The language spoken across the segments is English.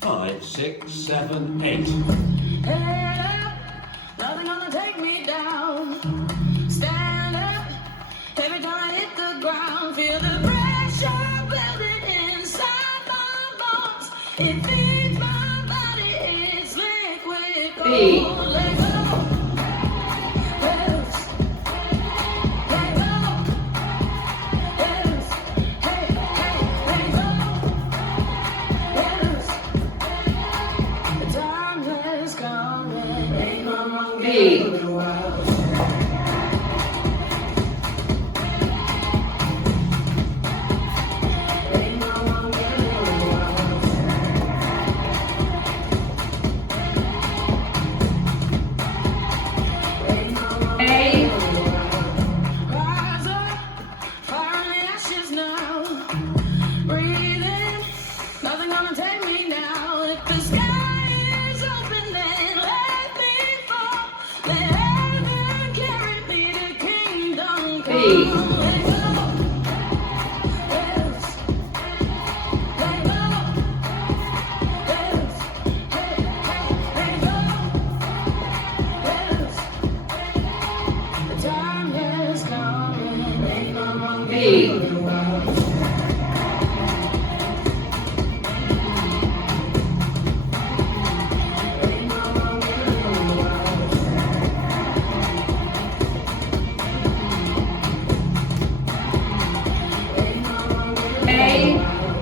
5, 6, 7, 8. Head up, nothing gonna take me down. Stand up, every time I hit the ground. Feel the pressure building inside my bones. It feeds my body, it's liquid gold. Let go. Loose. Let go. Loose. Hey, hey, let go. Loose. The time has come, ain't no wrong B. in the world. Ain't no wrong in the world. Ain't no wrong A. in the world. Rise up, fire in the ashes now. Breathe in, nothing gonna take me now. If the sky is open, then let me fall. Let heaven carry me to kingdom come. B. Let go. Loose. Let go. Loose. Hey, hey, let go. Loose. The time has come, ain't no wrong B. in the world. Ain't no wrong in the world. Ain't no wrong in the A. world.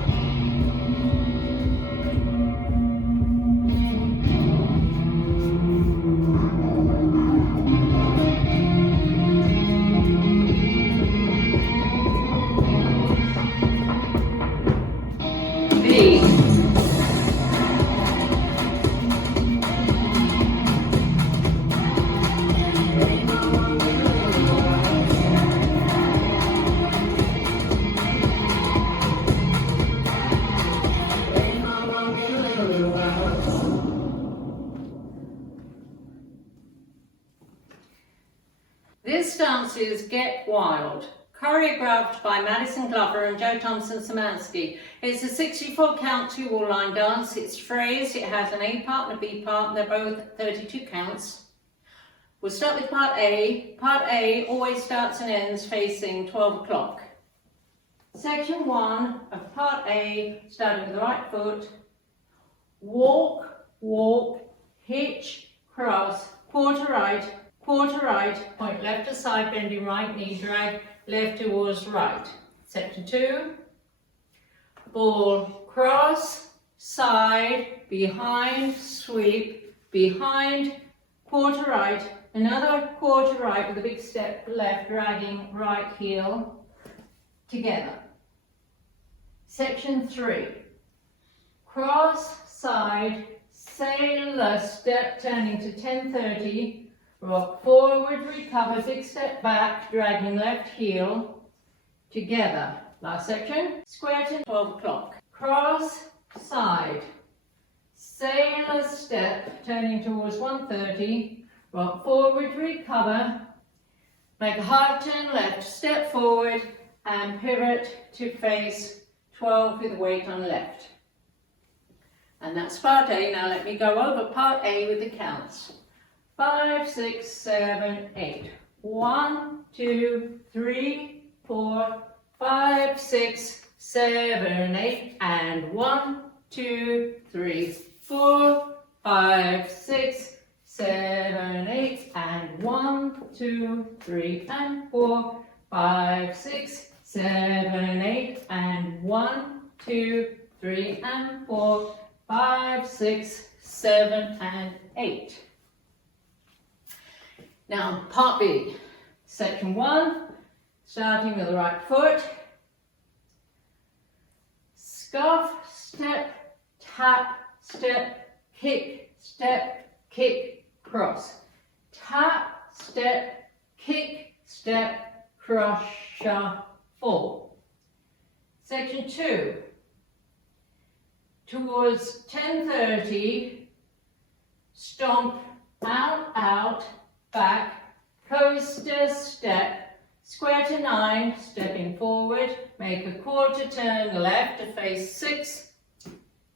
B. Ain't no wrong in the world. Ain't no wrong in the world. This dance is Get Wild, choreographed by Madison Glover and Joe Thompson-Szymanski. It's a 64 count 2-wall line dance. It's phrased, it has an A part and a B part, and they're both 32 counts. We'll start with part A. Part A always starts and ends facing 12 o'clock. Section 1 of part A, starting with the right foot. Walk, walk, hitch, cross, quarter right, point left to side, bending right knee, drag left towards right. Section 2, ball, cross, side, behind, sweep, behind, quarter right, another quarter right with a big step left, dragging right heel together. Section 3, cross, side, sailor step, turning to 10:30, rock forward, recover, big step back, dragging left heel together. Last section, square to 12 o'clock. Cross, side, sailor step, turning towards 1:30, rock forward, recover, make a half turn left, step forward, and pivot to face 12 with weight on left. And that's part A. Now let me go over part A with the counts. 5, 6, 7, 8. 1, 2, 3, 4, 5, 6, 7, 8. And 1, 2, 3, 4, 5, 6, 7, 8. And 1, 2, 3, and 4, 5, 6, 7, 8. And 1, 2, 3, and 4, 5, 6, 7, and 8. Now, part B, section 1, starting with the right foot. Scuff, step, tap, step, kick, cross. Tap, step, kick, step, cross, shuffle. Section 2, towards 10:30, stomp, out, back, coaster step, square to 9, stepping forward, make a quarter turn left to face 6,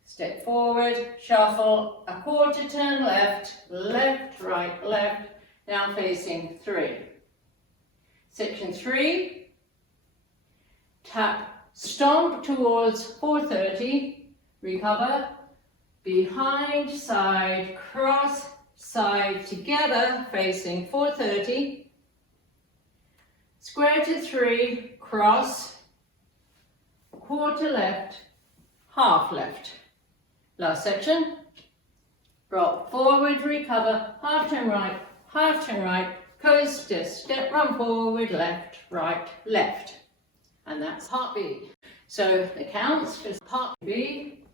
step forward, shuffle, a quarter turn left, left, right, left, now facing 3. Section 3, tap, stomp towards 430, recover, behind, side, cross, side, together, facing 430, square to 3, cross, quarter left, half left. Last section, rock forward, recover, half turn right, coaster, step, run forward, left, right, left. And that's part B. So the counts for part B,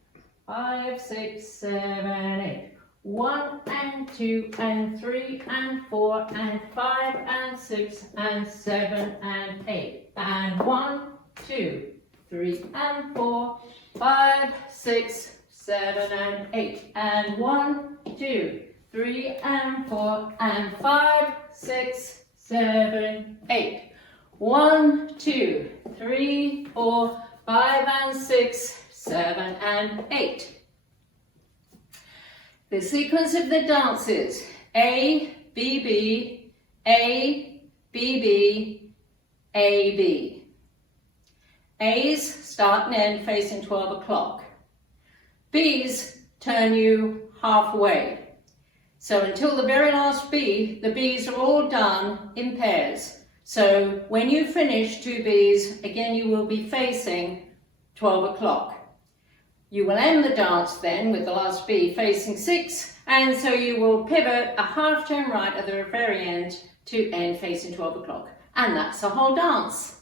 5, 6, 7, 8. 1 and 2 and 3 and 4 and 5 and 6 and 7 and 8. And 1, 2, 3 and 4, 5, 6, 7 and 8. And 1, 2, 3 and 4 and 5, 6, 7, 8. 1, 2, 3, 4, 5 and 6, 7 and 8. The sequence of the dance is A, B, B, A, B, B, A, B. A's start and end facing 12 o'clock. B's turn you halfway. So until the very last B, the B's are all done in pairs. So when you finish 2 B's, again you will be facing 12 o'clock. You will end the dance then with the last B facing 6, and so you will pivot a half turn right at the very end to end facing 12 o'clock. And that's the whole dance.